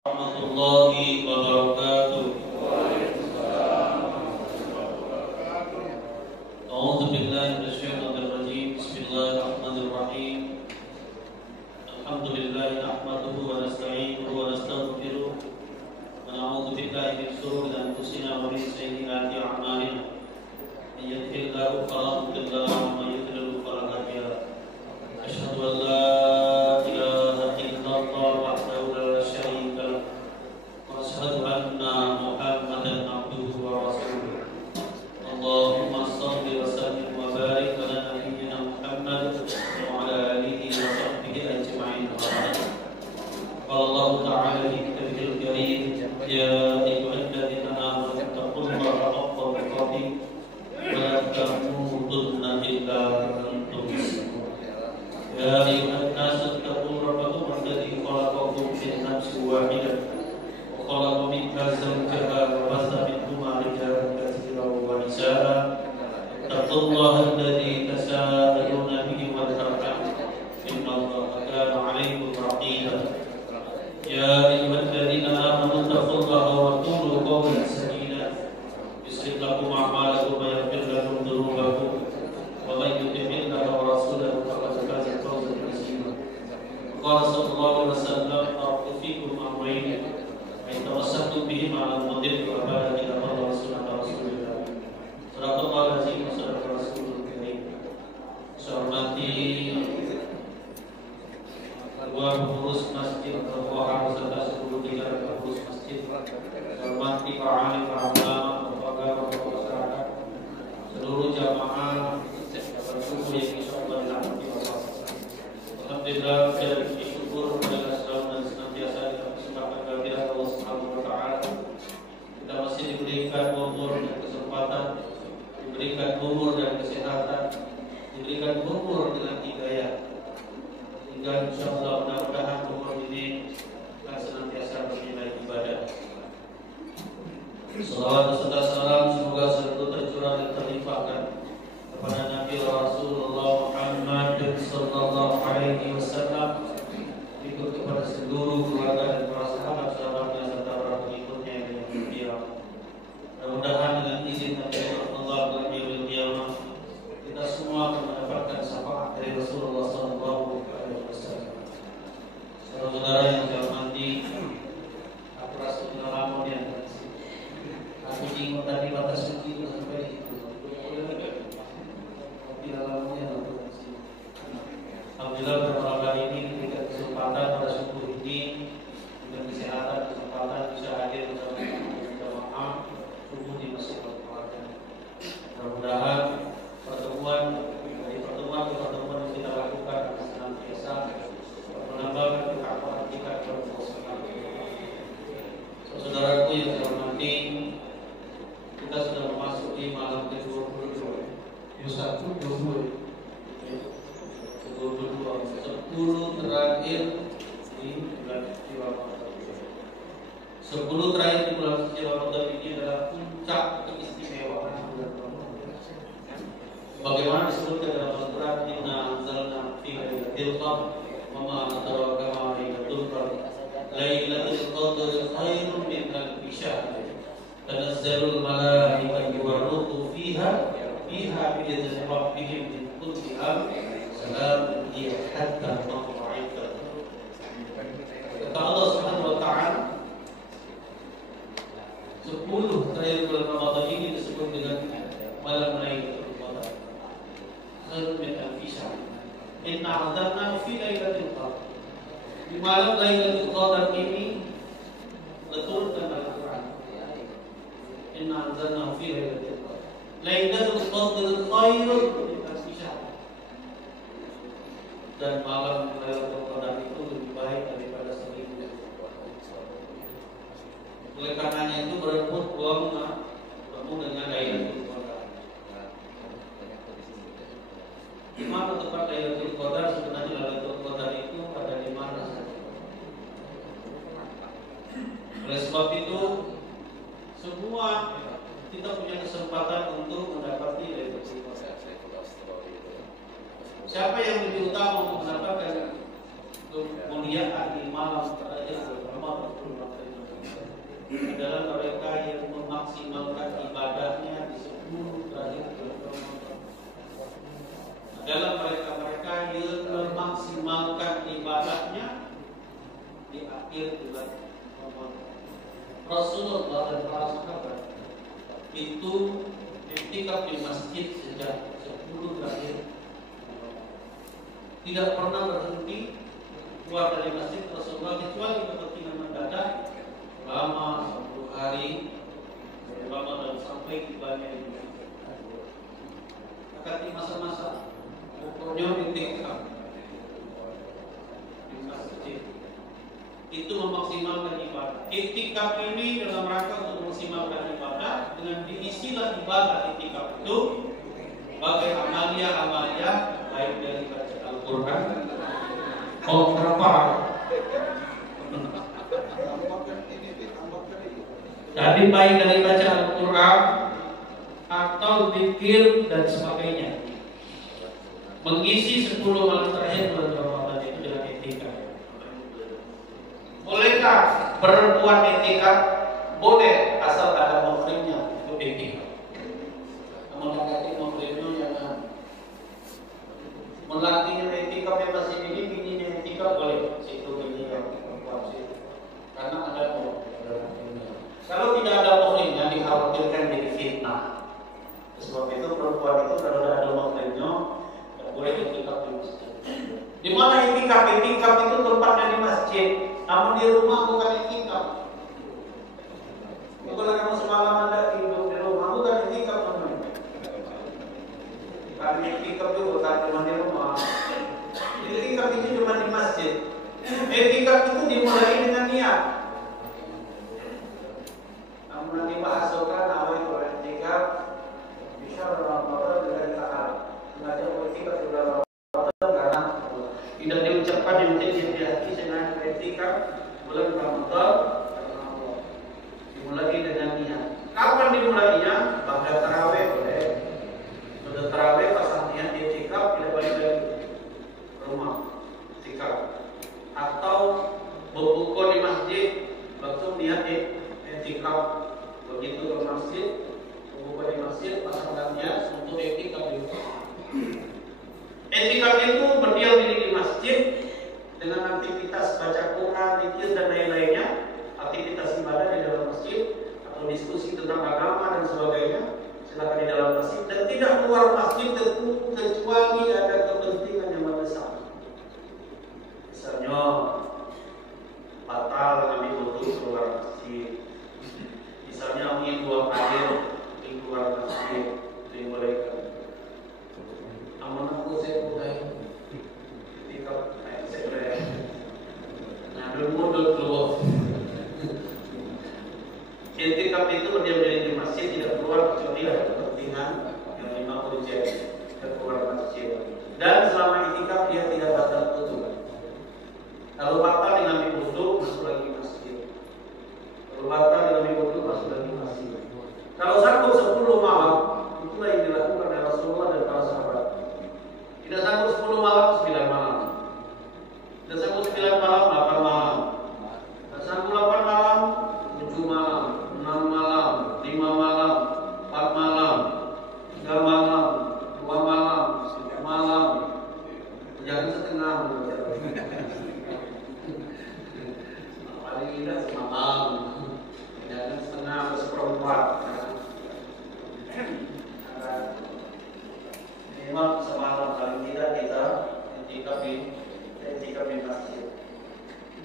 Warahmatullahi wabarakatuh. A'udzu billahi minasyaitonir rajim. Bismillahirrahmanirrahim. Alhamdulillahi nahmaduhu wa nasta'inuhu wa nastaghfiruh. Wa na'udzu billahi min shururi anfusina wa min sayyiati a'malina. Man yahdihillahu fala mudilla lahu wa man yudlil fala hadiya lahu. Asyhadu an la ilaha illallah wahdahu la syarika lahu. Asyhadu anna Muhammadan abduhu wa rasuluh. Allahumma shalli wa sallim wa barik ala nabiyyina Muhammad wa ala alihi wa sahbihi ajma'in. Qala Allah ta'ala fi kitabihil karim, ya ayyuhalladzina amanu taqullaha haqqa tuqatih wa la tamutunna illa wa antum muslimun. Ya ayyuhan nasu taqu rabbakum alladzi khalaqakum min nafsin wahidah وخلق منها زوجها وبث منهما رجالا كثيرا ونساء اتقوا الله الذي تساءلون به والارحام ان الله كان عليكم رقيبا يا ايها الذين امنوا اتقوا الله وقولوا قولا سديدا يصلح لكم اعمالكم ويغفر لكم ذنوبكم ومن يطع الله ورسوله فقد فاز فوزا عظيما قال صلى الله عليه وسلم اعرف فيكم امرين tawassaltu bihi ma'al mudir wa ba'da ila Allah subhanahu wa ta'ala. Sadaqallahu al-azim wa sadaqa rasulul karim. Hormati ketua pengurus masjid Al-Wahhab serta seluruh jajaran pengurus masjid. Hormati para alim, para ulama, para masyarakat, seluruh jamaah bersyukur yang insyaallah dirahmati Allah. Alhamdulillah kita bersyukur kepada Allah dan senantiasa kesempatan kehadiran Allah Subhanahu wa taala. Kita masih diberikan umur dan kesempatan, diberikan umur dan kesehatan, diberikan umur dengan hidayah. Hingga insyaallah mudah-mudahan umur ini akan senantiasa bernilai ibadah. Salawat serta salam semoga selalu tercurah dan terlimpahkan kepada Nabi Rasulullah Muhammad sallallahu alaihi wasallam, ikut kepada seluruh keluarga dan para sahabat-sahabatnya serta para pengikutnya yang mulia. Mudah-mudahan dengan izin Allah dalam yaumil qiyamah kita semua akan mendapatkan syafaat dari Rasulullah sallallahu alaihi wasallam. Saudara yang saya hormati, aku rasa pengalaman yang aku ingin tadi batas suci sampai itu. Alhamdulillah beberapa kali ini diberikan kesempatan pada subuh ini dengan kesehatan, kesempatan bisa hadir bersama jamaah subuh di Masjid Al-Quran. Mudah-mudahan pertemuan dari pertemuan ke pertemuan yang kita lakukan senantiasa menambah ketakwaan kita kepada Allah Subhanahu wa taala. Saudaraku yang saya hormati, kita sudah memasuki malam ke-22. 10 terakhir di bulan suci Ramadan. 10 terakhir di bulan suci Ramadan ini adalah puncak keistimewaan bulan Ramadan. Bagaimana disebutkan dalam Al-Quran, Inna anzalna fi lailatul qadr wa ma adraka ma lailatul qadr. Lailatul qadr khairun min alfi syahr. Tanazzalul malaikatu war-ruhu fiha bi'izni rabbihim min kulli amrin. Salam hiya hatta matla'il fajr. Kata Allah Subhanahu wa taala, 10 terakhir bulan Ramadan ini disebut dengan malam Lailatul Qadar. Khairun min alfi syahr. Inna anzalna fi lailatul qadar. Di malam Lailatul Qadar ini betul dan Al-Quran. Inna anzalna fi lailatul qadar. Lailatul Qadar khairun min alfi syahr. Dan malam Lailatul Qadar itu lebih baik daripada 1000 bulan. Oleh karenanya itu berebut bertemu dengan Lailatul Qadar. Di mana tempat Lailatul Qadar? Sebenarnya Lailatul Qadar itu ada di mana saja. Oleh sebab itu semua kita punya kesempatan untuk mendapati Lailatul Qadar. Siapa yang lebih utama untuk mendapatkan kemuliaan di malam terakhir Ramadan? akhir bulan Ramadan. Rasulullah dan para sahabat itu iktikaf di masjid sejak 10 terakhir. Tidak pernah berhenti keluar dari masjid Rasulullah kecuali kepentingan mendadak selama 10 hari Ramadan sampai tibanya di akan masa-masa ukurnya iktikaf di masjid itu memaksimalkan ibadah. Iktikaf ini dalam rangka untuk memaksimalkan ibadah dengan diisilah ibadah iktikaf itu sebagai amalia baik dari baca Al-Quran. Oh, berapa? Jadi baik dari baca Al-Quran atau zikir dan sebagainya. Mengisi 10 malam terakhir bulan Ramadan itu dengan iktikaf. Bolehkah berbuat iktikaf? Boleh, asal ada muhrimnya, itu iktikaf. Namun lagi muhrimnya jangan melatihnya iktikaf yang masih gini iktikaf boleh. Situ gini yang berbuat situ. Karena ada muhrimnya. Kalau tidak ada muhrimnya dikhawatirkan jadi fitnah. Sebab itu perempuan itu kalau ada muhrimnya tidak boleh iktikaf di masjid. Di mana iktikaf? Iktikaf itu tempatnya di masjid. Namun di rumah bukan iktikaf. Kalau kamu semalam ada hidup di rumah bukan iktikaf namanya. Karena iktikaf itu bukan cuma di rumah. Iktikaf itu cuma di masjid. Iktikaf itu dimulai dengan niat. Namun nanti bahasokan awal itu iktikaf bisa Ramadan dengan taat. Sengaja iktikaf sudah Ramadan karena tidak diucapkan yang menjadi hati sengaja iktikaf bulan Ramadan dimulai dengan niat. Kapan dimulainya? Pada tarawih boleh. Pada tarawih pasang niat iktikaf tidak boleh dari rumah iktikaf. Atau berbuka di masjid langsung niat iktikaf. Begitu ke masjid, berbuka di masjid pasang niat untuk iktikaf di rumah. Iktikaf itu berdiam diri di masjid dengan aktivitas baca Quran, zikir dan lain-lainnya, aktivitas ibadah di dalam masjid atau diskusi tentang agama dan sebagainya, silakan di dalam masjid dan tidak keluar masjid kecuali ada kepentingan yang mendesak. Misalnya batal ambil wudu keluar masjid, misalnya ingin buang air di keluar masjid, dibolehkan. Namun aku saya mulai ketika saya mulai ngambil modal keluar. Iktikaf itu berdiam diri di masjid tidak keluar kecuali ada kepentingan yang memang urgent keluar masjid. Dan selama iktikaf dia tidak batal wudu. Kalau batal dengan ambil wudu masuk lagi masjid. Kalau batal dengan ambil wudu masuk lagi masjid. Kalau sanggup 10 malam itulah yang dilakukan oleh Rasulullah dan para sahabat. Tidak sanggup 10 malam, 9 malam. Tidak sanggup 9 malam, 8 malam. Tidak sanggup 8 malam, 7 malam, 6 malam, 5 malam, 4 malam, 3 malam, 2 malam, 1 malam. Jangan setengah. Paling tidak semalam. Jangan setengah atau seperempat. Memang semalam paling tidak kita iktikaf di masjid.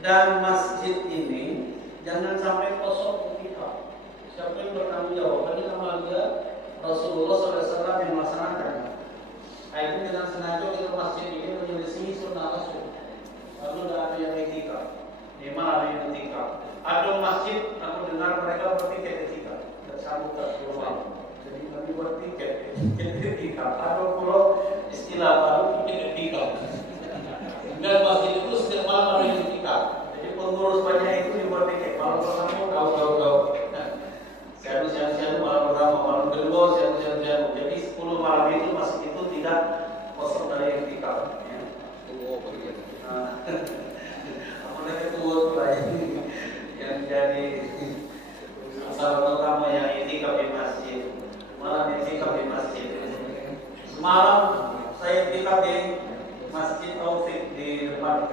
Dan masjid ini jangan sampai kosong kita. Siapa yang bertanggung jawab? Ini amalia Rasulullah SAW yang melaksanakan. Itu dengan sengaja kita masjid ini menyelisih sunnah Rasul. Lalu ada yang iktikaf. Memang ada yang iktikaf. Ada masjid aku dengar mereka bertiket iktikaf. Dan sambut tak keluar. Jadi kami buat tiket iktikaf. Ada pula istilah baru tiket iktikaf. Dan masjid itu setiap malam ada yang iktikaf. Jadi pengurus banyak itu dibuat tiket. Malam pertama kau. Siang malam pertama, malam kedua siang. Jadi 10 malam itu masjid itu tidak kosong dari iktikaf. Apalagi itu yang jadi salah pertama yang iktikaf di masjid. Malam iktikaf di masjid. Semalam saya iktikaf di Masjid Taufik di depan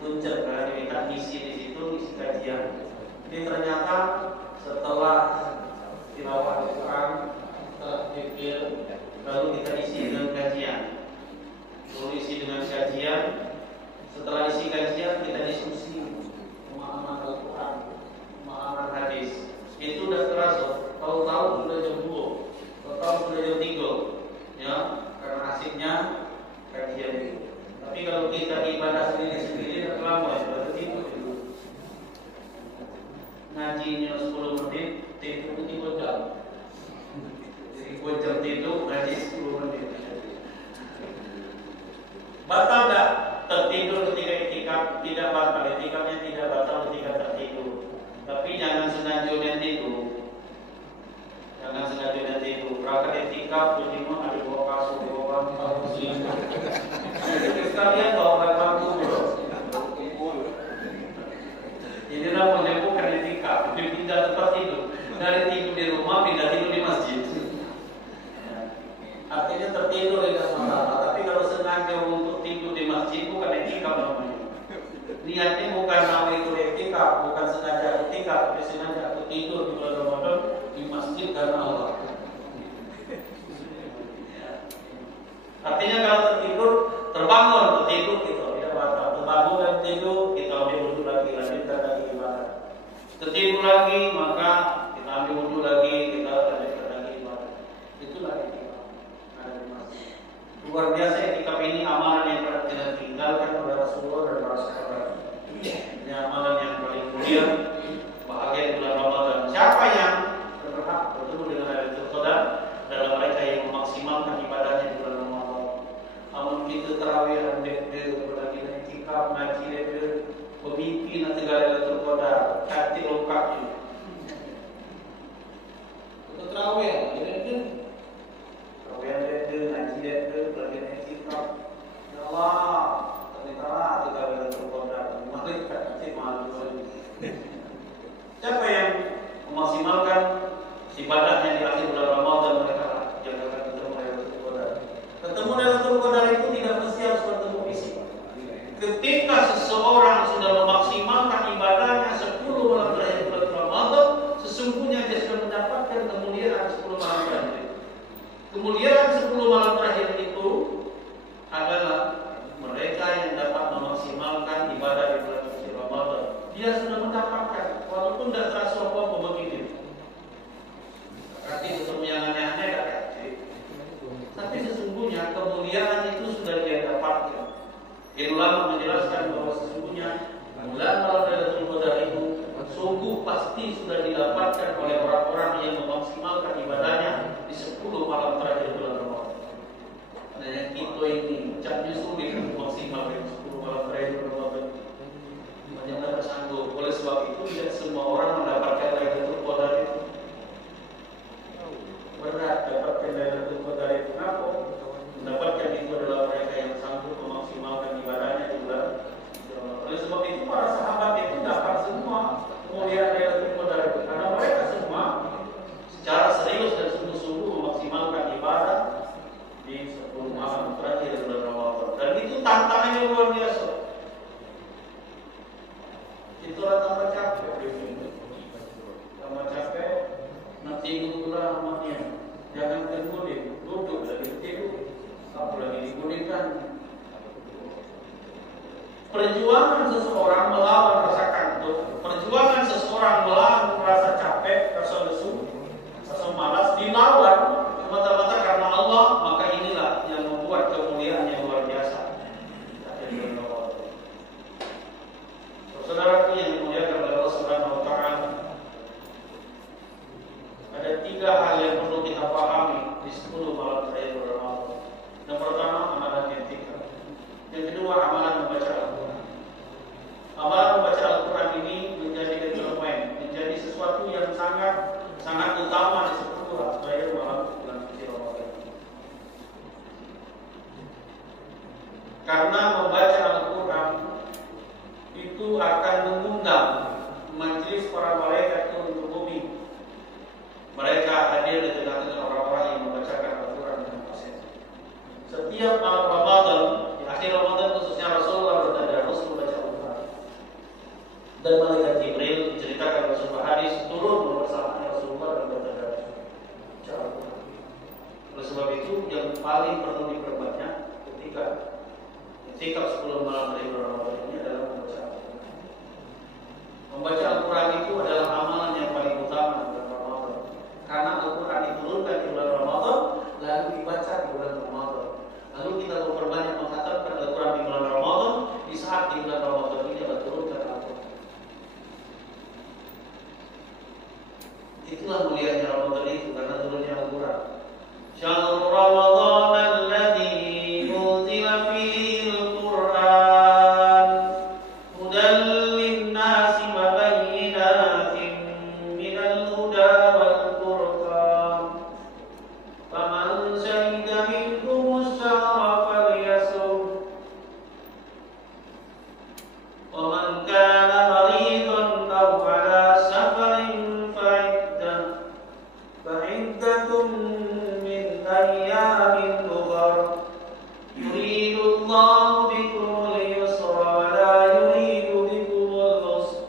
Puncak. Diminta ngisi di situ, ngisi kajian. Jadi ternyata setelah tilawah Al-Quran, setelah zikir, lalu kita isi dengan kajian. Lalu isi dengan kajian. Setelah isi kajian kita diskusi pemahaman Al-Quran, pemahaman hadis. Itu udah terasa. Tahu-tahu sudah jam 2, tahu sudah jam 3, ya, karena asiknya kajian itu. Tapi kalau kita ibadah sendiri-sendiri lama ya, berarti tidur dulu. Ngajinya 10 menit, tidur 3 jam. Jadi 2 jam tidur, ngaji 10 menit. Batal tak? Tertidur ketika itikaf? Tidak batal. Itikafnya tidak batal ketika tertidur. Tapi jangan sengaja tidur. Jangan sengaja tidur. Berangkat itikaf, cuma ada bawa kasur, bawa bantal, selimut. Sekalian bawa bangku, bro. Jadi mau bukan itikaf, pindah tempat tidur. Dari tidur di rumah, pindah tidur di masjid. Artinya tertidur tidak masalah. Tapi kalau sengaja untuk tidur di masjid, bukan itikaf namanya. Niatnya bukan nama itu itikaf, bukan sengaja itikaf, tapi sengaja aku tidur di bulan Ramadan di masjid karena Allah. Artinya kalau tertidur, terbangun tertidur kita tidak batal. Terbangun dan tidur kita ambil wudhu lagi, lanjutkan lagi ibadah. Tertidur lagi maka kita ambil wudhu lagi, kita lanjutkan lagi ibadah. Itulah itikaf. Ada di masjid. Luar biasa itikaf ini amalan yang pernah kita tinggalkan oleh Rasulullah dan para sahabat. Ini amalan yang paling mulia, bahagia bulan Ramadan. Siapa yang berhak bertemu dengan Lailatul Qadar dalam mereka yang memaksimalkan ibadahnya di bulan Ramadan. Namun kita tarawih de berlagi itikaf ngaji de bermimpi nanti Lailatul Qadar hati lengkapnya. Kita tarawih de ngaji de berlagi itikaf. Ya Allah, ternyata kita Lailatul Qadar. Siapa yang memaksimalkan ibadahnya di akhir bulan Ramadan, mereka yang akan ketemu Lailatul Qadar. Ketemu Lailatul Qadar itu tidak mesti harus bertemu fisik. Ketika seseorang sudah memaksimalkan ibadahnya 10 malam terakhir bulan Ramadan, sesungguhnya dia sudah mendapatkan kemuliaan 10 malam terakhir. Kemuliaan 10 malam terakhir itu adalah mereka yang dapat memaksimalkan ibadah di bulan suci Ramadan. Dia sudah mendapatkan, walaupun tidak terasa apa-apa begini. Berarti ketemu yang aneh-aneh tak kacau. Tapi sesungguhnya kemuliaan itu sudah dia dapatkan. Ulama menjelaskan bahwa sesungguhnya bulan malam Lailatul Qadar itu sungguh pasti sudah didapatkan oleh orang-orang yang memaksimalkan ibadahnya di 10 malam terakhir bulan Ramadan. Nah, kita ini capnya sulit maksimal di 10 malam terakhir bulan Ramadan. Banyak tak sanggup. Oleh sebab itu tidak semua orang mendapatkan Lailatul Qadar itu. Berat dapatkan Lailatul Qadar itu. Kenapa? Mendapatkan itu adalah mereka yang sanggup memaksimalkan ibadahnya di bulan Ramadan. Oleh sebab itu para sahabat itu dapat semua kemuliaan Lailatul Qadar itu karena mereka semua secara serius dan sungguh-sungguh memaksimalkan ibadah di 10 malam terakhir bulan Ramadan. Dan itu tantangannya luar biasa. Itulah tambah capek. Tambah capek, nanti tunggulah amatnya. Jangan terguling, duduk lagi tidur. Apalagi digulingkan. Perjuangan seseorang melawan rasa kantuk, perjuangan seseorang melawan rasa capek, rasa lesu, rasa malas, dilawan semata-mata karena Allah, maka inilah yang membuat kemuliaan yang luar biasa. Saudaraku yang dimuliakan oleh Allah Subhanahu wa taala, ada 3 hal yang perlu kita pahami di 10 malam terakhir Ramadan. Yang pertama, amalan etika. Yang kedua, amalan membaca Al-Quran. Amalan membaca Al-Quran ini menjadi fenomena, menjadi sesuatu yang sangat utama di 10 malam terakhir bulan suci Ramadan. Karena membaca Al-Quran itu akan mengundang majelis para malaikat untuk bumi. Mereka hadir di tengah-tengah orang-orang yang membacakan Al-Quran dengan fasih. Setiap malam Ramadan, di akhir Ramadan khususnya Rasulullah bertanda, Rasul baca Al-Quran. Dan malaikat Jibril diceritakan dalam sebuah hadis turun bersama Rasulullah dan bertadarus. Oleh sebab itu yang paling perlu diperbanyak ketika sikap 10 malam dari bulan Ramadan ini adalah membaca Al-Quran. Membaca Al-Quran itu adalah amalan yang paling utama di bulan Ramadan. Karena Al-Quran diturunkan di bulan Ramadan, lalu dibaca di bulan Ramadan. Lalu kita memperbanyak menghatamkan Al-Quran di bulan Ramadan, di saat di bulan Ramadan ini Allah turunkan Al-Quran. Itulah mulianya Ramadan itu karena turunnya Al-Quran. Syahrul Ramadan alladzi unzila fihi al-Quran hudan lin-nasi wa bayyinatin minal huda wal furqan. Faman syahida minkum ash-shahra falyasum. Wa man kana maridan aw ala safarin fa'iddatun أيام أخر يريد الله بكم اليسر ولا يريد بكم العسر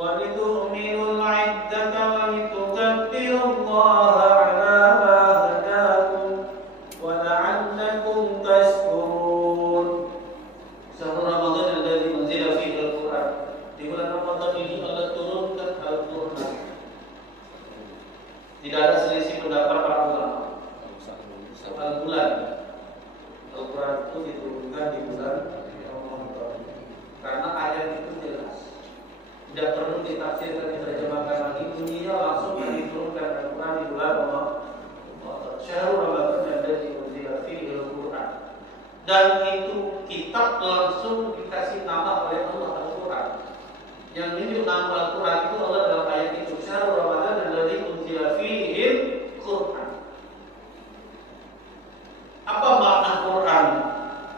ولتؤمنوا العدة ولتكبروا الله على ما هداكم ولعلكم تشكرون. Syahrul Ramadan alladzi unzila fihi al-Quran. Di bulan Ramadan ini Allah turunkan Al-Quran. Tidak ada selisih pendapat para ulama. Bulan Al-Quran itu diturunkan di bulan Ramadan karena ayat itu jelas, tidak perlu ditafsirkan, diterjemahkan lagi, bunyinya langsung diturunkan Al-Quran di bulan Ramadan. Syahrul Ramadan alladzi unzila fihi al-Quran, dan itu kitab langsung dikasih nama oleh Allah Al-Quran. Yang ini nama Al-Quran itu Allah dalam ayat itu, Syahrul Ramadan alladzi unzila fihi al-Quran. Apa makna Quran?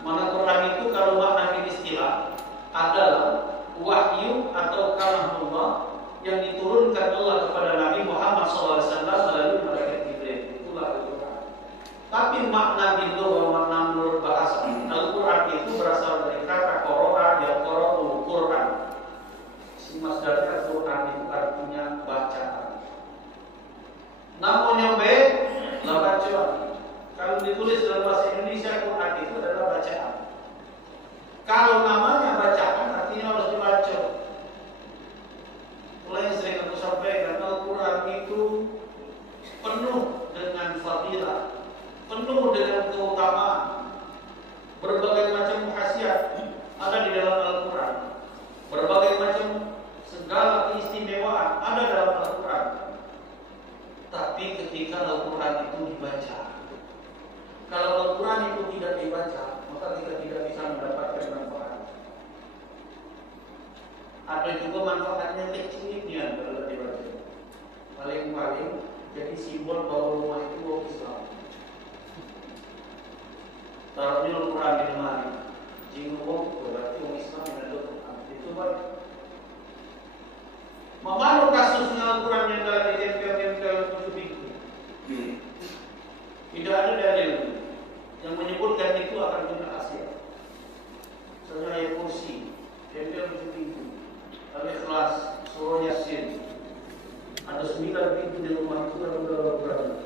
Makna Quran itu kalau makna istilah adalah wahyu atau kalamullah yang diturunkan Allah kepada Nabi Muhammad SAW melalui malaikat Jibril. Itulah Al-Quran. Tapi makna bilugh, makna menurut bahasa Al-Quran itu berasal dari kata qara'a, ya qara'u Quran. Si masdarnya Quran itu artinya bacaan. Namun yang baik lah bacaan. Kalau ditulis dalam bahasa Indonesia, Quran itu adalah bacaan. Kalau namanya bacaan, artinya harus dibaca. Mulai sering aku sampaikan, Al-Quran itu penuh dengan fadilah, penuh dengan keutamaan. Berbagai macam khasiat ada di dalam Al-Quran. Berbagai macam segala keistimewaan ada dalam Al-Quran. Tapi ketika Al-Quran itu dibaca, kalau Al-Quran itu tidak dibaca, maka kita tidak bisa mendapatkan manfaat. Ada juga manfaatnya kecilnya kalau dibaca. Paling-paling jadi simbol bahwa rumah itu orang Islam. Taruhnya Al-Quran di lemari, jinggung berarti orang Islam yang ada Al-Quran. Itu baik. Mana kasusnya Al-Quran yang telah ditempel-tempel tujuh minggu? Tidak ada dalil yang menyebutkan itu akan berhasil. Misalnya ayat kursi, tempel 7 pintu, Al-Ikhlas, surah Yasin. Ada 9 pintu di rumah itu yang berapa?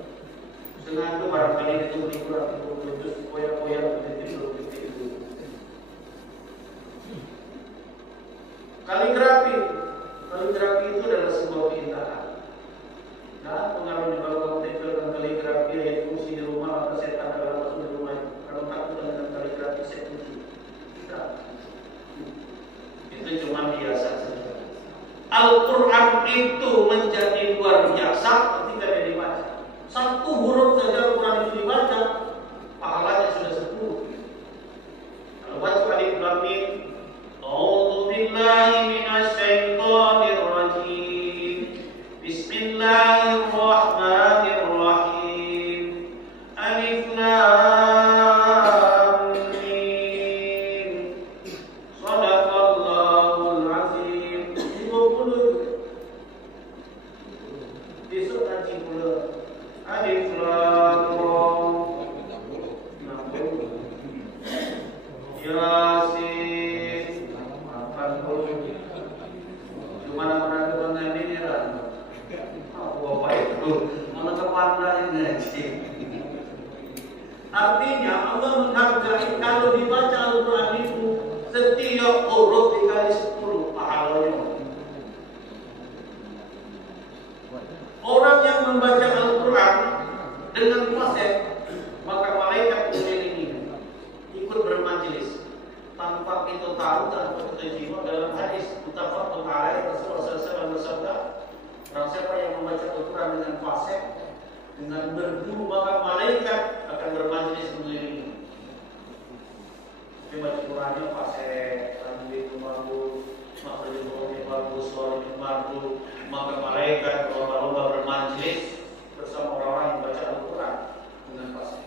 Sengaja barangkali itu berkurang, itu terus poya-poya begitu. Kaligrafi itu adalah sebuah keindahan. Nah, pengaruh kalau kamu tempelkan kaligrafi ayat kursi di rumah, maka setan akan masuk di rumah. Kalau takut dengan kaligrafi saya kunci. Tidak. Itu cuma biasa saja. Al-Quran itu menjadi luar biasa ketika dia dibaca. Satu huruf saja Al-Quran itu dibaca, pahalanya sudah 10. Kalau baca alif lam mim, a'udzu billahi minasy syaithanir rajim. Bismillahirrahmanirrahim. Alif lam mim. Shadaqallahul azim. 50. Besok nanti pula Alif lam ra. 60. Yasin. 80. Cuma orang ngaji. Artinya Allah menghargai kalau dibaca Al-Quran itu setiap huruf dikali 10 pahalanya. Orang yang membaca Al-Quran dengan fasih, maka malaikat mengelilingi, ikut bermajelis tanpa kita tahu, tanpa kita jiwa. Dalam hadis muttafaqun alaih, Rasulullah SAW bersabda, barang siapa yang membaca Al-Quran dengan fasih, dengan berguru, maka malaikat akan bermajelis mengelilingi. Tapi baca Qurannya fasih, tajwid itu bagus, makhrajul bagus, suaranya bagus, maka malaikat berlomba-lomba bermajelis bersama orang-orang yang baca Al-Quran dengan fasih.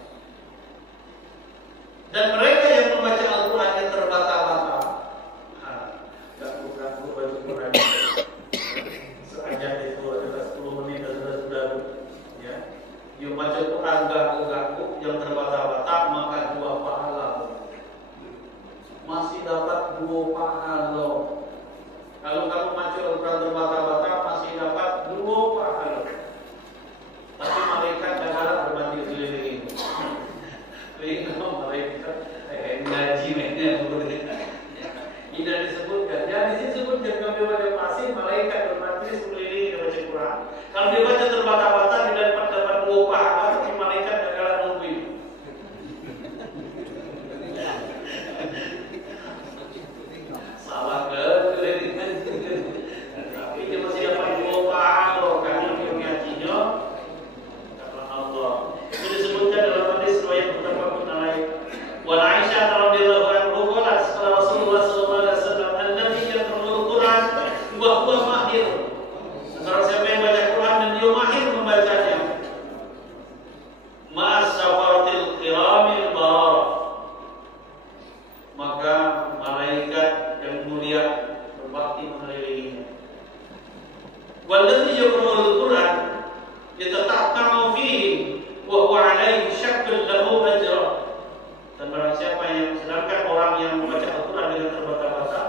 Dan mereka yang membaca Al-Quran yang terbata-bata, gak baca Quran seaja itu adalah 10 menit sudah ya. Yang baca Quran gaku-gaku yang terbata-bata, maka 2 pahala. Masih dapat 2 pahala. Kalau kamu baca Al-Quran terbata-bata, masih dapat 2 pahala. Tapi malaikat kadang-kadang berbanding keliling. Keliling malaikat ngaji mainnya. Tidak disebutkan. Ya disebutkan kalau dia baca fasih, malaikat bermajelis keliling dia baca Quran. Kalau dia baca terbata-bata, dia dapat 2 pahala, tapi malaikat kadang-kadang nungguin. Salah ke kelilingan. Tapi dia masih dapat 2 pahala karena dia ngajinya karena Allah. Itu disebutkan dalam hadis riwayat muttafaqun alaih. Wa Aisyah radhiyallahu anha qalat qala Rasulullah sallallahu alaihi wasallam alladzi yaqra'ul Quran wa huwa mahir. Barang siapa yang baca Quran dan dia mahir membacanya, ma'as safaratil kiramil barar, maka malaikat yang mulia berbakti mengelilinginya. Walladzi yaqra'ul Quran yatataqqa'u fihi wa huwa 'alaihi syakkun lahu ajra. Dan barang siapa yang, sedangkan orang yang membaca Al-Quran dengan terbata-bata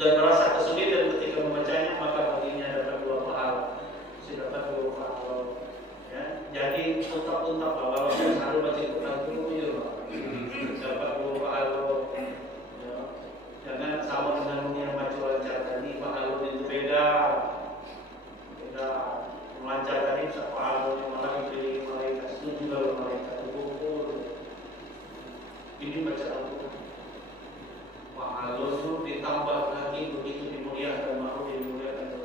dan merasa kesulitan ketika membacanya, maka baginya dapat 2 pahala. Masih dapat 2 pahala. Ya, jadi untap-untap bahwa saya harus baca Quran dulu ya, dapat 2 pahala. Ya. Jangan sama dengan yang baca lancar tadi, pahala itu beda. Beda. Melancar tadi bisa pahalanya malah dipilih malaikat, itu juga malaikat berkumpul. Ini baca Al-Quran, pahala itu ditambah lagi, begitu dimuliakan, mahu dimuliakan.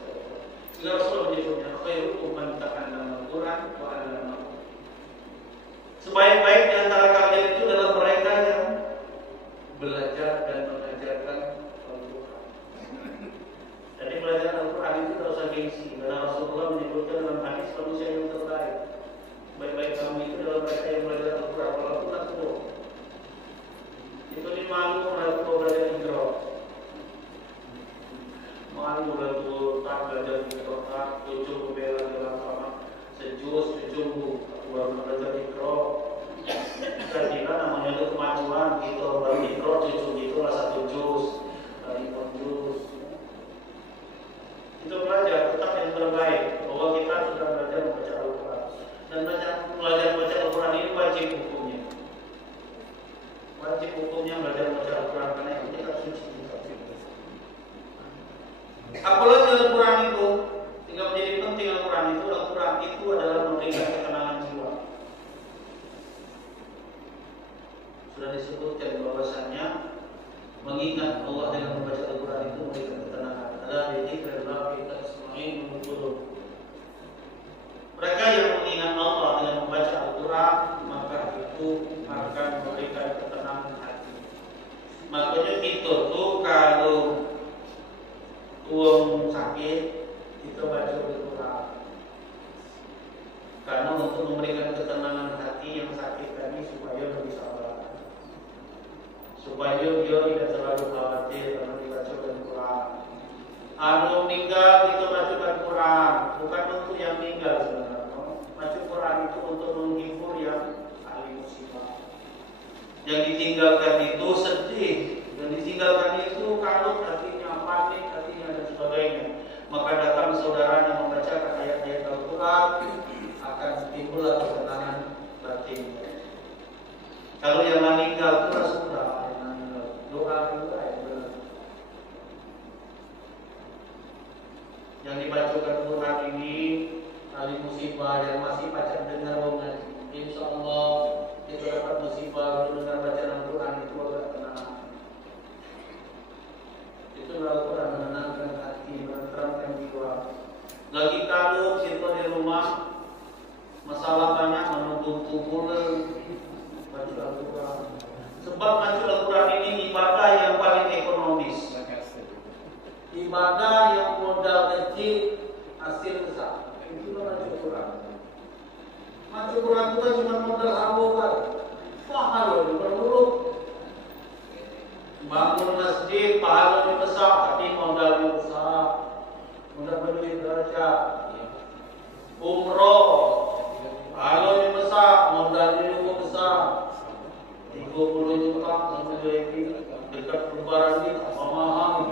Sehingga Rasulullah menyebutnya khairukum man ta'allama Al-Quran wa 'allamahu. Sebaik-baik di antara kalian itu adalah mereka yang belajar dan mengajarkan Al-Quran. Jadi belajar Al-Quran itu tidak usah gengsi, karena Rasulullah menyebutkan dalam hadis manusia yang terbaik. Baik-baik kamu itu adalah mereka yang belajar Al-Quran, walaupun tak tua. Itu ni malu orang tua belajar hijrah. Malu orang tua tak belajar hijrah, tak cucu membela dalam sama sejus cucu baru belajar hijrah. Saya kira namanya itu kemajuan, kita baru hijrah cucu itu lah 1 juz dari 4 juz. Itu belajar tetap yang terbaik, bahwa kita sudah belajar membaca Al-Quran. Dan belajar membaca Al-Quran ini wajib hukumnya. Wajib hukumnya belajar membaca Al-Quran karena itu kita suci. Apalagi Al-Quran itu, sehingga menjadi penting Al-Quran itu adalah memberikan ketenangan jiwa. Sudah disebutkan bahwasannya mengingat Allah dengan membaca Al-Quran itu memberikan ketenangan. Adalah dzikrillah kita semakin qulub. Mereka yang mengingat Allah dengan membaca Al-Quran, maka itu akan memberikan ketenangan hati. Makanya kita tuh kalau uang sakit, kita baca Al-Quran. Karena untuk memberikan ketenangan hati yang sakit tadi supaya lebih sabar, supaya dia tidak terlalu khawatir karena dibaca Al-Quran. Anu meninggal kita baca Al-Quran, bukan untuk yang meninggal sebenarnya. Baca Quran itu untuk menghibur yang ahli musibah. Yang ditinggalkan itu sedih, yang ditinggalkan itu kalut hatinya, panik hatinya dan sebagainya. Maka datang saudara yang membacakan ayat-ayat Al-Quran, akan timbul yang dibacakan Quran ini kali musibah yang masih pacak dengar mengaji. Insya Allah kita dapat musibah kalau dengar bacaan Al-Quran itu agak tenang. Itu Al-Quran menenangkan hati, menenteramkan jiwa. Lagi kalau kita di rumah masalah banyak menunggu tubuh baca Al-Quran. Sebab baca Al-Quran ini ibadah yang paling ekonomis. Ibadah yang modal kecil hasil besar. Itulah baca Quran. Baca Quran itu cuma modal awal. Pahala diperlukan. Bangun masjid pahalanya besar, tapi modalnya besar. Modal berduit derajat. Umroh pahalanya besar, modalnya juga besar. 30 juta sama dekat lebaran ini mahal.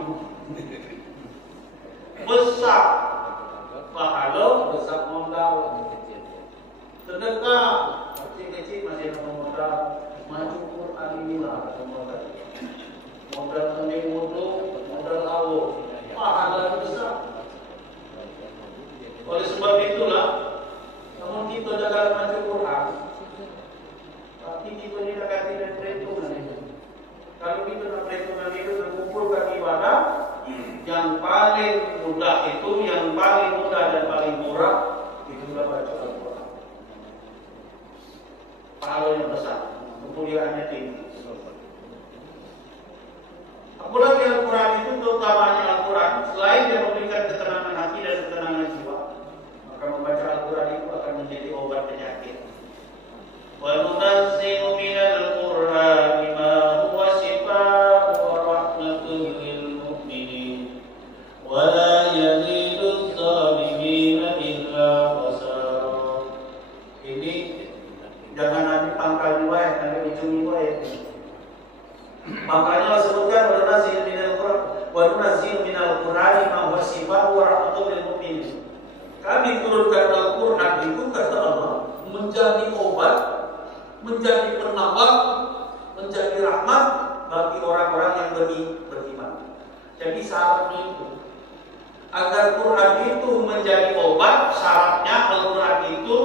Besar pahala, besar modal. Sedekah kecil-kecil masih ada modal. Maju Quran inilah modal. Modal kami wudu, modal awal. Pahala besar. Oleh sebab itulah, namun kita dalam maju Quran, tapi kita ini akan tidak perhitungan. Kalau kita nak perhitungan itu mengumpulkan ibadah, yang paling mudah itu, yang paling mudah dan paling murah itu adalah baca Al-Quran. Pahalanya besar, kemuliaannya tinggi. Apalagi Al-Quran itu, terutamanya Al-Quran, selain dia memberikan ketenangan hati dan ketenangan jiwa, maka membaca Al-Quran itu akan menjadi obat penyakit. Wa nunazzilu minal Qur'ani ma huwa shifaa'un wa rahmatun lil mu'minin wa la yazidu adh-dhalimina illa khasara. Ini jangan nanti pangkal dua ya, nanti ujung dua ya. Makanya sebutkan wa nunazzilu minal Qur'ani ma huwa shifaa'un wa rahmatun lil mu'minin. Kami turunkan Al-Quran itu kata Allah menjadi obat, menjadi penawar, menjadi rahmat bagi orang-orang yang beriman. Jadi syaratnya itu agar Quran itu menjadi obat, syaratnya Al-Quran itu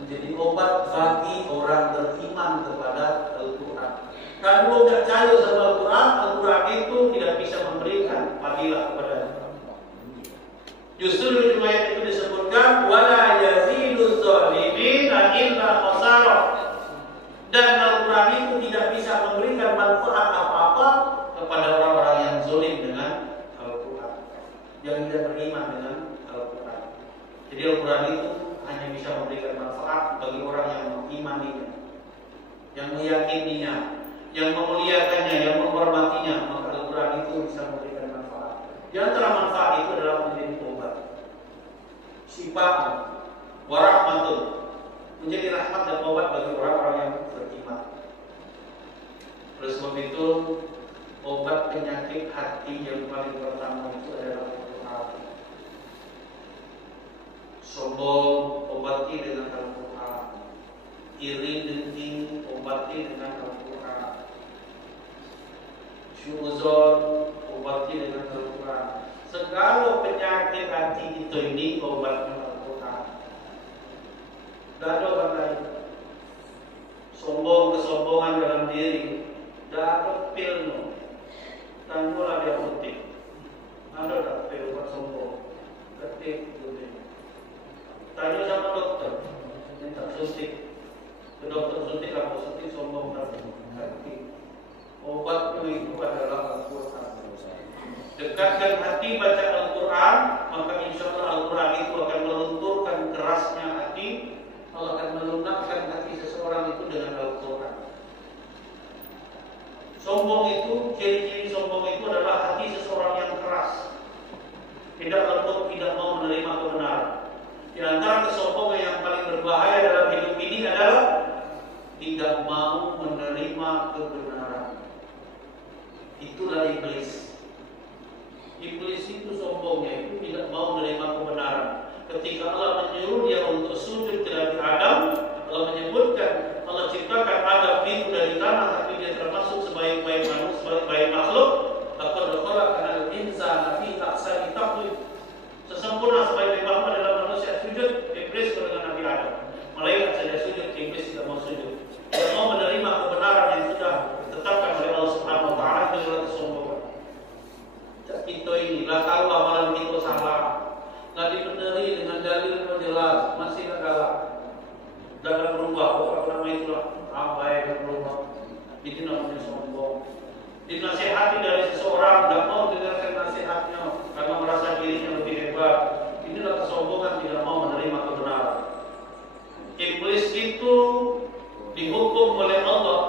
menjadi obat bagi orang beriman kepada Al-Quran. Kalau tidak percaya sama Al-Quran, Al-Quran itu tidak bisa memberikan fadilah kepada kita. Justru di ayat itu disebutkan wala yazidu adh-dhalimina illa khasara. Dan Al-Quran itu tidak bisa memberikan manfaat apa-apa kepada orang-orang yang zalim dengan Al-Quran, yang tidak beriman dengan Al-Quran. Jadi Al-Quran itu hanya bisa memberikan manfaat bagi orang yang mengimaninya, yang meyakininya, yang memuliakannya, yang menghormatinya. Maka Al-Quran itu bisa memberikan manfaat. Di antara manfaat itu adalah menjadi obat, sifat, warahmatun, menjadi rahmat dan obat bagi orang-orang yang beriman. Oleh sebab itu, obat penyakit hati yang paling pertama itu adalah Al-Quran. Sombong obati dengan Al-Quran, iri dengki obati dengan Al-Quran, syuzon obati dengan Al-Quran. Segala penyakit hati itu ini obatnya Al-Quran. Tidak ada obat lain. Sombong, kesombongan dalam diri, tidak ada pilnya. Tanggullah dia putih. Ada tak pil buat sombong? Ketik putih. Tanya sama dokter, minta suntik. Ke dokter suntik apa? Suntik sombong tak? Ketik. Obatnya itu adalah Al-Quran. Dekatkan hati baca Al-Quran, maka insya Allah Al-Quran itu akan melunturkan kerasnya hati. Allah akan melunakkan hati seseorang itu dengan Al-Quran. Sombong itu, ciri-ciri sombong itu adalah hati seseorang yang keras, tidak lembut, tidak mau menerima kebenaran. Di antara kesombongan yang paling berbahaya dalam hidup ini adalah tidak mau menerima kebenaran. Itulah iblis. Iblis itu sombongnya itu tidak mau menerima kebenaran. Ketika Allah menyuruh dia untuk sujud ke Nabi Adam, Allah menyebutkan Allah ciptakan Adam itu dari tanah, tapi dia termasuk sebaik-baik manusia, sebaik-baik makhluk. Laqad khalaqnal insana fi ahsani taqwim. itu namanya sombong. Dinasihati dari seseorang, tidak mau dengarkan nasihatnya karena merasa dirinya lebih hebat. Inilah kesombongan, tidak mau menerima kebenaran. Iblis itu dihukum oleh Allah.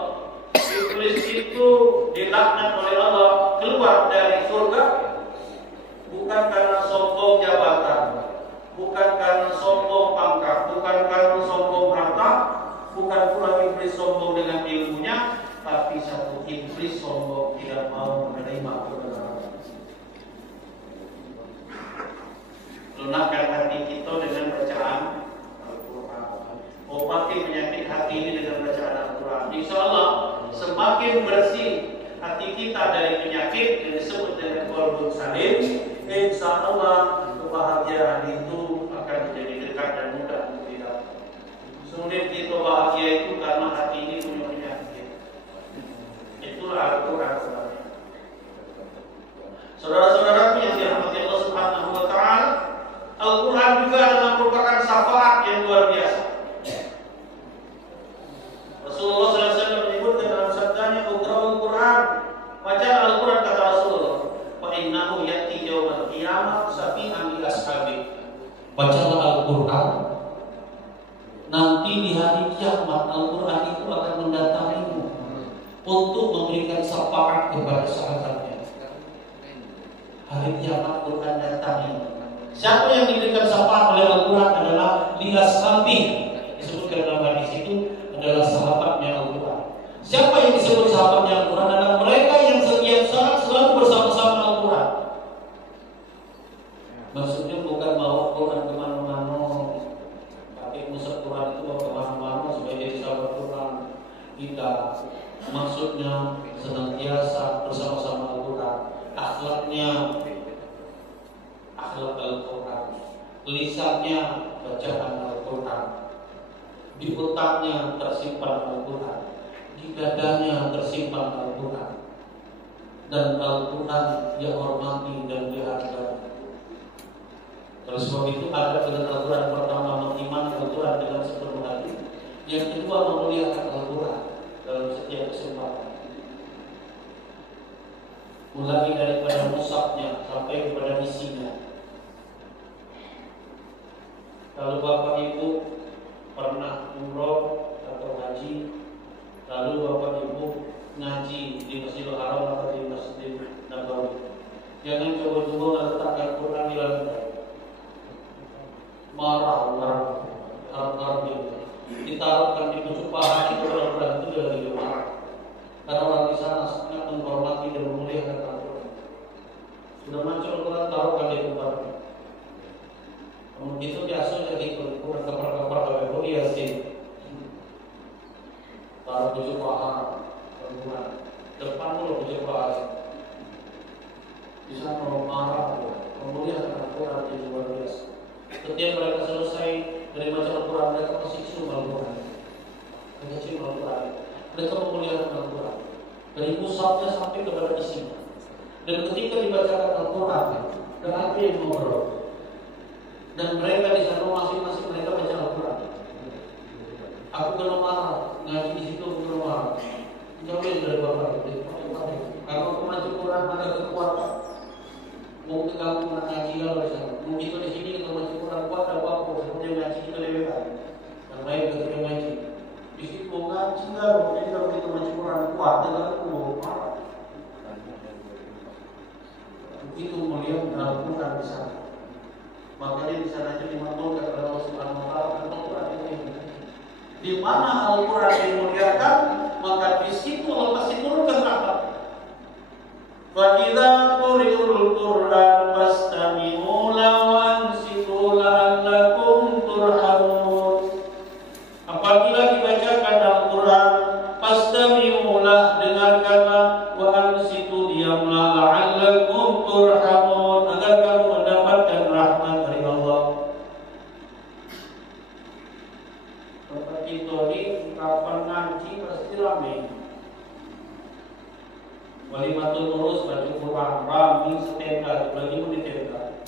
Iblis itu dilaknat oleh Allah, keluar dari surga bukan karena sombong jabatan, bukan karena sombong pangkat, bukan karena sombong harta, bukan pula iblis sombong dengan ilmunya, tapi satu iblis sombong tidak mau menerima kebenaran. Lunakkan hati kita dengan bacaan Al-Quran. Obati penyakit hati ini dengan bacaan Al-Quran. Insya Allah semakin bersih hati kita dari penyakit yang disebut dengan qalbun salim, insya Allah kebahagiaan itu akan menjadi dekat dan mudah untuk kita. Sulit kita bahagia itu karena hati ini punya penyakit. Itulah Al-Quran. Saudara-saudaraku yang dirahmati Allah Subhanahu wa Ta'ala, Al-Quran juga adalah merupakan syafaat yang luar biasa. Rasulullah SAW menyebutkan dalam sabdanya, "Uqra'ul Quran." Baca Al-Quran, kata Rasulullah, "Wa innahu ya'ti yaumal qiyamah safi'an li ashabi." Bacalah Al-Quran. Nanti di hari kiamat Al-Quran itu akan mendatangimu untuk memberikan syafaat kepada sahabatnya. Hari kiamat Quran datangi. Siapa yang diberikan syafaat oleh Al-Quran adalah li ashabi. Disebutkan dalam hadis itu adalah sahabatnya Al-Quran. Siapa yang disebut sahabatnya Al-Quran adalah mereka yang setiap saat selalu bersama-sama Al-Quran. Maksudnya bukan bawa Quran kemana-mana, pakai musab Quran itu bawa kemana-mana supaya jadi sahabat Quran. Kita maksudnya senantiasa bersama-sama Al-Quran. Akhlaknya akhlak Al-Quran, lisannya bacaan Al-Quran, di otaknya tersimpan Al-Quran, di dadanya tersimpan Al-Quran, dan Al-Quran dia hormati dan dia hargai. Oleh sebab itu ada dengan Al-Quran, pertama mengimani Al-Quran dengan sepenuh hati, yang kedua memuliakan Al-Quran dalam setiap kesempatan. Mulai daripada mushafnya sampai kepada isinya. Kalau Bapak Ibu pernah umroh atau haji, lalu Bapak Ibu ngaji di Masjidil Haram atau di Masjid Nabawi, jangan coba-coba letakkan Quran di lantai. Marah orang Arab ditaruhkan di pucuk paha itu Quran itu dari marah. Karena orang di sana sangat menghormati dan memuliakan Al-Quran. Sudah muncul Quran, taruhkan di tempatnya. Itu biasa jadi Quran kepar-kepar oleh Yasin. Taruh pucuk paha Al-Quran. Depan dulu pucuk paha. Di sana orang marah, memuliakan Al-Quran yang luar biasa. Setiap mereka selesai dari baca Al-Quran, mereka pasti cium Al-Quran. Mereka cium Al-Quran. Mereka memuliakan Al-Quran dari mushafnya sampai kepada isinya. Dan ketika dibacakan Al-Quran, kenapa yang ngobrol? Dan mereka di sana masing-masing mereka baca Al-Quran. Aku kena marah, ngaji di situ aku kena marah. Jauhin dari Bapak. Karena aku ngaji Quran ada kekuatan. Mau kita nak ngaji kalau di sana. Mau kita di sini kita ngaji Quran kuat ada apa? Sebenarnya ngaji kita lewetan. Yang lain ketika ngaji. Di situ mau ngaji lah, jadi kalau kita ngaji Quran kuat, dengan aku mau marah. Begitu melihat Al-Quran di sana. Makanya di sana jadi dimaklumkan oleh Allah Subhanahu wa Ta'ala Al-Quran ini. Di mana Al-Quran dimuliakan, maka di situ Allah pasti turunkan rahmat. Wa idza quri'ul Qur'an fastami'u lahu wa ansitu la'allakum turhamun. Apabila dibacakan Al-Quran, fastami'ulah, dengarkanlah, wa ansitu, diamlah, la'allakum turhamun, agar kamu mendapatkan rahmat dari Allah. Bapak kita ini kapan ngaji pasti ramai. Walimatul urus baju Quran ramai setengah, lagi pun di tenda.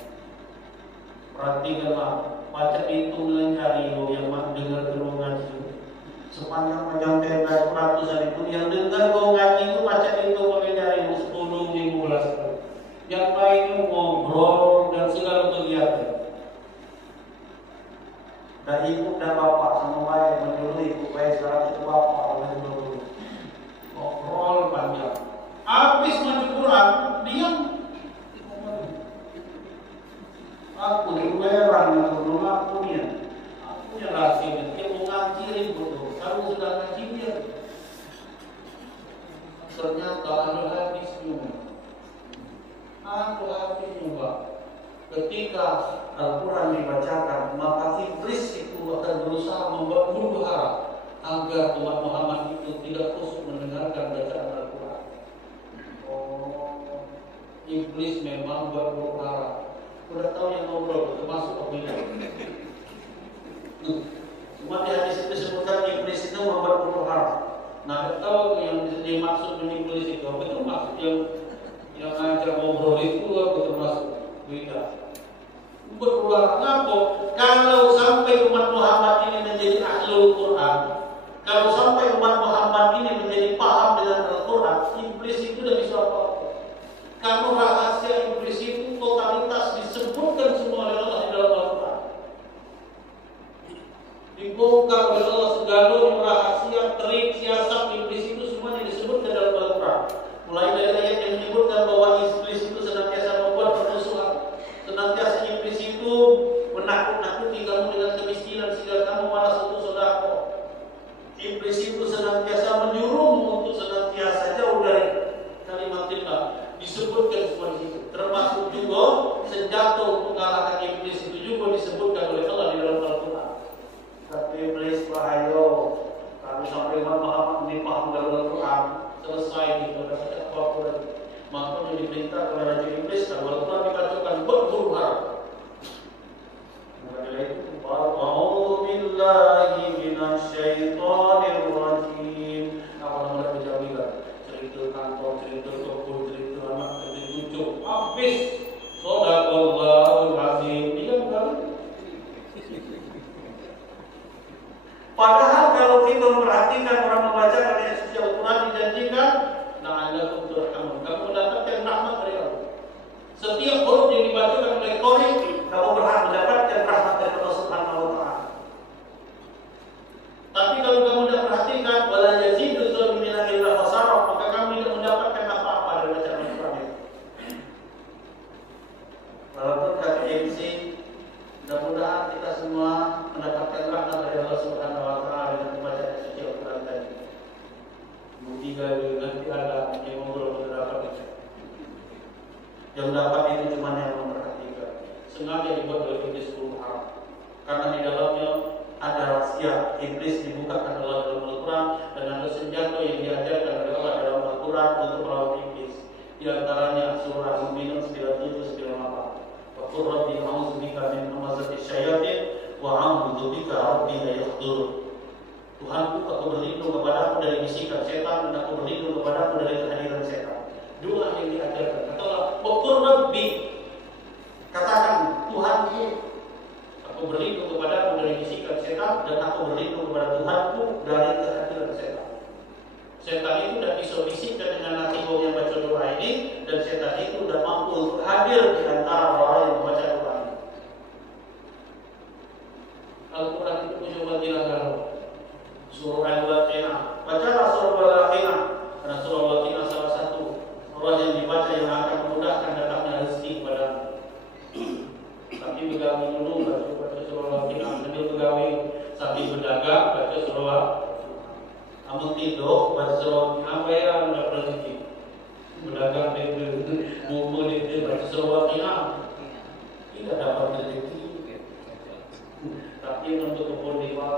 Perhatikanlah, baca itu mencari yang dengar ngaji. sepanjang tenda itu ratusan ribu. Yang dengar kau ngaji itu baca itu pakai dari 10, 15 kali. Yang lainnya ngobrol dan segala kegiatan. Dan ibu dan bapak sama baik menyuruh ibu baik sekarang itu bapak menyuruh ngobrol panjang. Habis baca Quran diam. Aku diweran menurut aku punya rahasia. Dia mau ngaji ribut tuh. Kalau sudah ngaji dia ternyata ada habisnya. Ada habisnya. Ketika Al-Quran dibacakan, maka iblis itu akan berusaha membuat huru hara agar umat Muhammad itu tidak khusyuk mendengarkan bacaan Al-Quran. Oh, iblis memang buat huru hara. Udah tahu yang ngobrol, termasuk aku ini. Cuma di hadis itu disebutkan iblis itu membuat huru hara. Nah, tahu yang dimaksud dengan iblis itu, itu maksud yang ngajak ngobrol itu termasuk beda. Berulang apa? Kalau sampai umat Muhammad ini menjadi ahlul Quran, kalau sampai umat Muhammad ini menjadi paham dengan Al-Quran, iblis itu tidak bisa apa-apa. Karena rahasia iblis itu totalitas disebutkan semua oleh Allah di dalam Al-Quran. Dibongkar oleh Allah segala rahasia, trik, siasat iblis itu semuanya disebutkan dalam Al-Quran. Mulai dari ayat yang menyebutkan bahwa iblis itu senantiasa membuat permusuhan, senantiasa iblis itu menakut-nakuti kamu dengan kemiskinan sehingga kamu malas untuk sedekah. Iblis itu senantiasa menyuruhmu untuk senantiasa jauh dari kalimatillah. Disebutkan semua di situ. Termasuk juga senjata untuk mengalahkan iblis itu juga disebutkan oleh Allah di dalam Al-Quran. Tapi iblis bahaya. Kalau sampai umat Muhammad dipaham dalam Al-Quran, selesai itu dapat apa-apa lagi. Makanya diperintah oleh Raja Iblis kalau Al-Quran dibacakan berhuru hara. Maka itu A'udzu billahi minasyaitonir rajim. Apa nama berjamilah? Cerita kantor, cerita toko, cerita anak, cerita cucu. Habis. Shadaqallahul azim. Dia bukan. Padahal kalau kita memperhatikan orang membaca ayat suci Al-Quran dijanjikan la'allakum turhamun. Kamu mendapatkan rahmat dari Allah. Setiap huruf yang dibacakan oleh qari, kamu berhak mendapatkan rahmat dari Allah Subhanahu wa taala. Tapi kalau kamu tidak perhatikan wala yazidu dzalimin illa khasara, maka kamu tidak mendapatkan apa-apa dari bacaan Al-Quran itu. Walaupun kata MC, mudah-mudahan kita semua mendapatkan rahmat dari Allah Subhanahu wa taala dengan membaca ayat suci Al-Quran tadi. Bukti nanti ada yang ngobrol dapat itu. Yang dapat itu cuma yang memperhatikan. Sengaja dibuat oleh iblis huru hara. Karena di dalamnya ada rahasia iblis dibukakan oleh Allah dalam Al-Quran dan ada senjata yang diajarkan oleh Allah dalam Al-Quran untuk melawan iblis. Di antaranya surah Al-Mu'minun 97-98. Wa qur rabbi a'udzubika min hamazati syayatin wa a'udzu bika rabbi an yahdurun. Tuhanku, aku berlindung kepadamu dari bisikan setan dan aku berlindung kepadamu dari kehadiran setan. Doa yang diajarkan. Katalah, wa qur rabbi. Katakan, Tuhanku, aku berlindung kepadamu dari bisikan setan dan aku berlindung kepada Tuhanku dari kehadiran setan. Setan itu tidak bisa bisikkan dengan hati yang baca doa ini, dan setan itu tidak mampu untuk hadir di antara orang yang membaca doa ini. Al-Quran itu punya bagian galau. Surah Al-Waqi'ah. Bacalah surah Al-Waqi'ah. Karena surah Al-Waqi'ah salah satu surah yang dibaca yang akan memudahkan datangnya rezeki kepadamu. Tapi begawi dulu baca surah Al-Waqi'ah. Sambil begawi, sambil berdagang baca surah. Kamu tidur baca surah Al-Waqi'ah, bayar dapat rezeki. Berdagang itu, buku itu baca surah Al-Waqi'ah, tidak dapat rezeki. Tapi untuk kebun lima,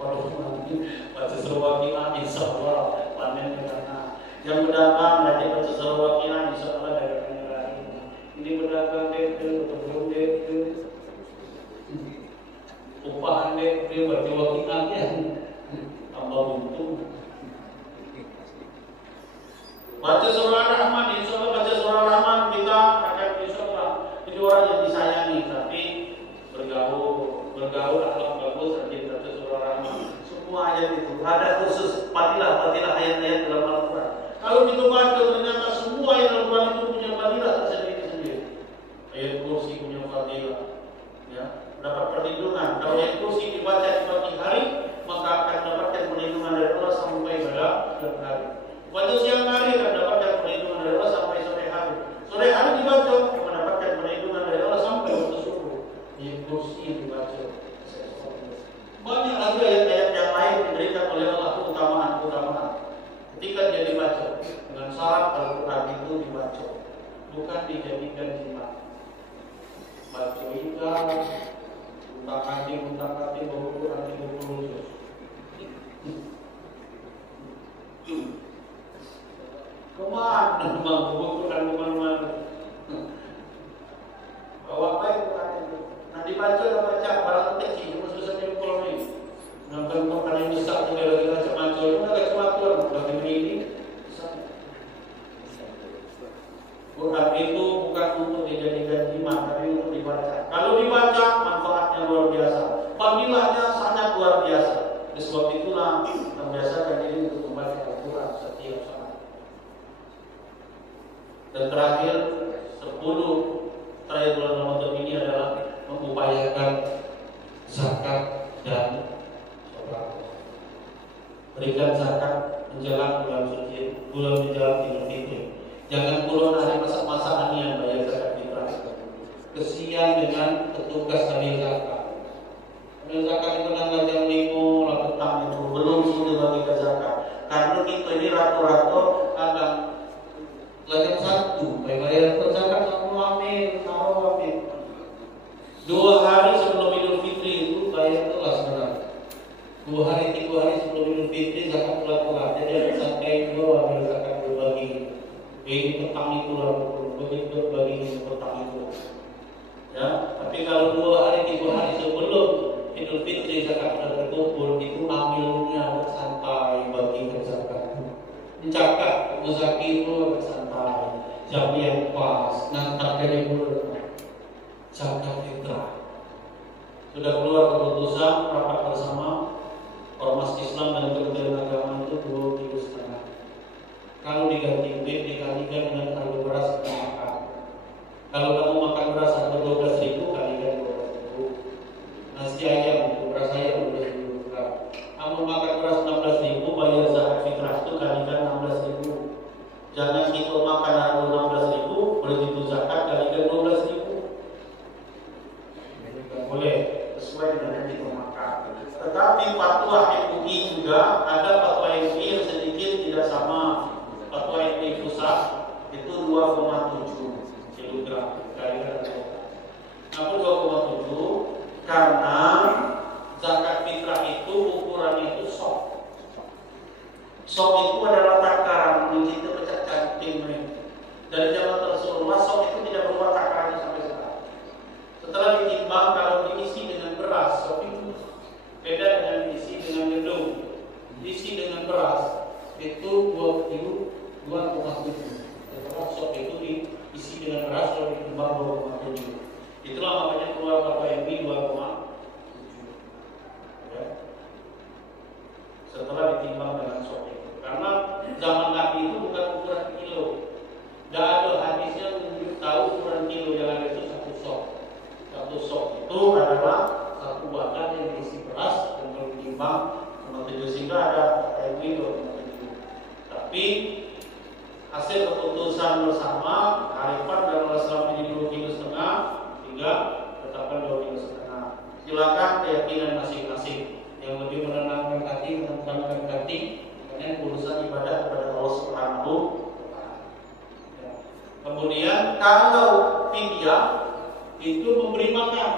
kalau nanti baca surah Al-Waqi'ah, insya Allah panen karena yang berdagang nanti baca surah Al-Waqi'ah, insya Allah dagangnya lain. Ini berdagang itu, kebun itu, upahan itu baca Al-Waqi'ah yang tambah untung. Baca surah Ar-Rahman, insya Allah baca surah Ar-Rahman kita akan insya Allah jadi orang yang disayangi, tapi bergaul akhlak bagus, rajin baca surah Ar-Rahman. semua ayat itu. Ada khusus fadilah ayat-ayat dalam Al-Quran. Kalau kita baca ternyata semua ayat Al-Quran itu punya fadilah tersendiri-sendiri. Ayat kursi punya fadilah, ya, dapat perlindungan. Kalau ayat kursi dibaca di pagi hari, maka akan dapatkan perlindungan dari Allah sampai pada siang hari. Baca siang hari akan dapatkan perlindungan dari Allah sampai sore hari. Sore hari dibaca akan mendapatkan perlindungan dari Allah sampai waktu subuh. Ayat kursi dibaca. Banyak lagi ayat-ayat yang lain diberikan oleh Allah keutamaan. Ketika dia dibaca dengan syarat Al-Quran itu dibaca, bukan dijadikan jimat. Baca ikan, untak-atik, bahu kemana memang buku Quran kemana-mana. Bawa apa yang Quran itu? Nah dibaca barang kecil, susah nyempol nih. Nonton Quran yang besar tu dia lagi macam-macam, ada kecematuan, lagi begini. Quran itu bukan untuk dijadikan jimat, tapi untuk dibaca. Kalau dibaca, manfaatnya luar biasa, fadilahnya sangat luar biasa. Oleh sebab itulah membiasakan diri untuk membaca Al-Quran setiap saat. Dan terakhir, 10 terakhir bulan Ramadan ini adalah mengupayakan zakat dan sedekah. Berikan zakat menjelang bulan suci, bulan menjelang Idul Fitri. Jangan puluhan hari masa-masa yang bayar zakat fitrah. Kesian dengan petugas amil zakat. Amil zakat itu tanggal jam 5 lah petang itu belum sudah bagi zakat. Karena kita ini rata-rata kadang jam 1 bayar zakat sama amil, taruh amil. 2 hari sebelum Idul Fitri itu bayar telah sebenarnya. 2 hari 3 hari sebelum Idul Fitri zakat telah. Jadi sampai 2 ambil zakat berbagi. Ini petang itu lah, begitu bagi petang itu. Ya, tapi kalau 2 hari 3 hari sebelum Idul Fitri zakat sudah terkumpul, itu ambilnya santai bagi zakat. Mencatat muzaki itu santai, jam yang pas, nanti dari mulut zakat fitrah. Sudah keluar keputusan rapat bersama Ormas Islam dan Kementerian Agama itu 2,5 kilo. Kalau diganti duit dikalikan dengan harga beras yang makan. Kalau kamu makan beras harga 12.000 kalikan 12.000. Nasi ayam untuk beras ayam 12.000. Kamu makan beras 16.000 bayar zakat fitrah itu kalikan 16.000. Jangan kita makan harga 16.000 begitu zakat kalikan 12.000. Tidak boleh sesuai dengan yang kita makan. Tetapi fatwa MUI juga ada fatwa MUI yang sedikit tidak sama. Fatwa MUI pusat itu 2,7 kilogram kalikan. Kenapa 2,7? Karena zakat fitrah itu ukurannya itu sok. Sok itu adalah takaran yang kita pecah canting. Dari zaman Rasulullah sok itu tidak berubah takarannya sampai sekarang. Setelah ditimbang kalau diisi dengan beras, sok itu beda dengan diisi dengan gedung. Diisi dengan beras itu 2 kilo 2,7. Setelah sok itu diisi dengan beras kalau ditimbang 2,7. Itulah makanya keluar fatwa MUI 2,7. Ya. Setelah ditimbang dengan sok itu. Karena zaman Nabi itu bukan ukuran kilo. Tidak ada hadisnya menunjuk tahu ukuran kilo, yang ada itu 1 sok. 1 sok itu adalah 1 wadah yang diisi beras dan kalau ditimbang 2,7 sehingga ada MUI 2,7. Tapi hasil keputusan bersama Arifan dan Rasulullah ini 2,5 kilo hingga tetapkan 2,5 kilo. Silakan keyakinan masing-masing. Yang lebih menenangkan hati, menenangkan hati, karena urusan ibadah kepada Allah Subhanahu wa Ta'ala. Ya. Kemudian kalau fidyah itu memberi makan.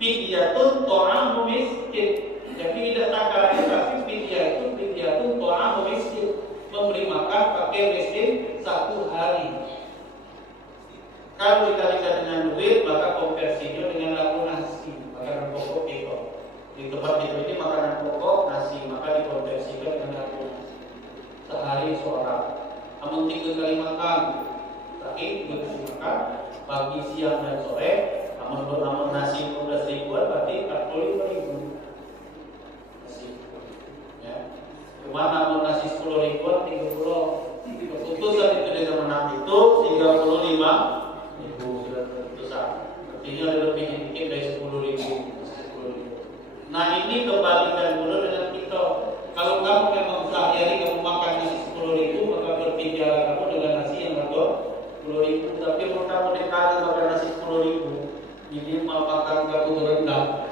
Fidyatun ta'amu miskin. Jadi tidak takarannya, tapi fidyatun ta'amu miskin. Memberi makan pakai miskin 1 hari. Kalau dikalikan dengan duit, maka konversinya dengan laku nasi, makanan pokok itu. Di tempat itu ini makanan pokok nasi, maka dikonversikan dengan laku nasi. Sehari seorang. Namun 3 kali makan, tapi 3 kali makan, pagi, siang dan sore. Namun nasi 15 ribuan, berarti 45 ribu. Mana mau nasi 10 ribuan 30. Keputusan itu dengan menang itu 35.000 sudah keputusan. Artinya lebih sedikit dari 10.000. Nah ini kembalikan dulu dengan kita. Kalau kamu memang sehari-hari kamu makan nasi 10.000, maka berpikirlah kamu dengan nasi yang harga 10.000. Tapi kalau kamu dekati makan nasi 10.000, minimal makan kamu rendang.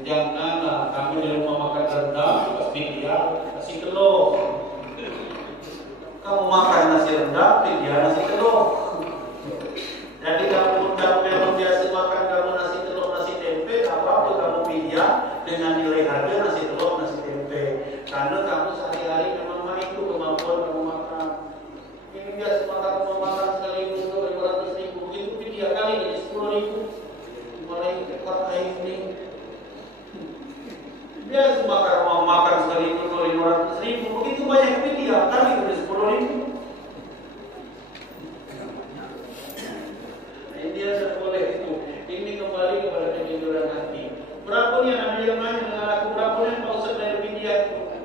Janganlah kamu di rumah makan rendang, pasti dia nasi telur. Kamu makan nasi rendang, dia nasi telur. Jadi kamu memang biasa makan kamu nasi telur, nasi tempe, apa-apa kamu pilih dengan nilai harga nasi telur, nasi tempe. Karena kamu sehari-hari memang itu kemampuan kamu makan. Ini biasa makan sekali itu 500.000, begitu pilih kali jadi 10.000. Mulai cepat ini. Biasa makan sekali itu 500.000, begitu banyak pilih kali jadi 10.000. Dia boleh itu. Ini kembali kepada kejujuran hati. Berapa nih ada yang nanya dengan aku, berapa nih kau sebenarnya dia itu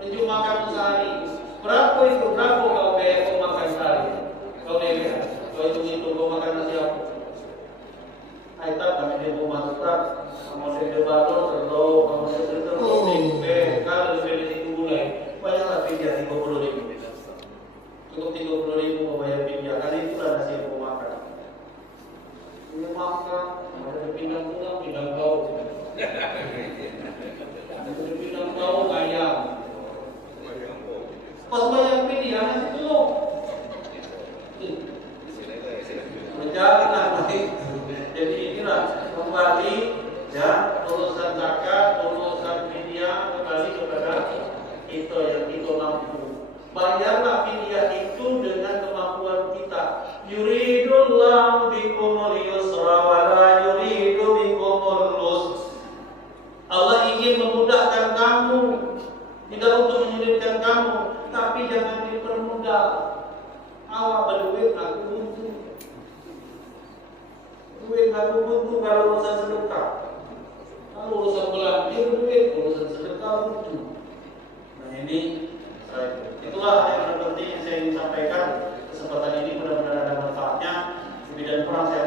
menjual makan sehari? Berapa itu? Berapa kau bayar kau makan sehari? Kau bayar? Kau itu kau makan nasi apa? Aitab kami di rumah tetap, kamu sudah baru terlalu, kamu sudah terlalu tempe, kalau lebih dari itu mulai banyaklah pinjam 30.000. Cukup 30.000 mau bayar pinjam, karena itulah nasi yang kau makan. Ini makan, ada pindah bau. Ada pindah bau ayam. Pas banyak pilihan itu, berjalanlah baik. Jadi inilah kembali ya urusan zakat, urusan fidyah kembali kepada kita yang kita mampu. Bayarlah fidyah itu dengan kemampuan kita. Yuridullahu bikumul yusra wa la yuridu bikumul usra. Allah ingin memudahkan kamu, tidak untuk menyulitkan kamu, tapi jangan dipermudah. Awak berduit, aku buntu. Duit aku buntu kalau urusan sedekah. Kalau urusan belanja duit, urusan sedekah buntu. Nah ini itulah yang penting yang saya ingin sampaikan. Kesempatan ini mudah-mudahan ada manfaatnya. Lebih dan kurang saya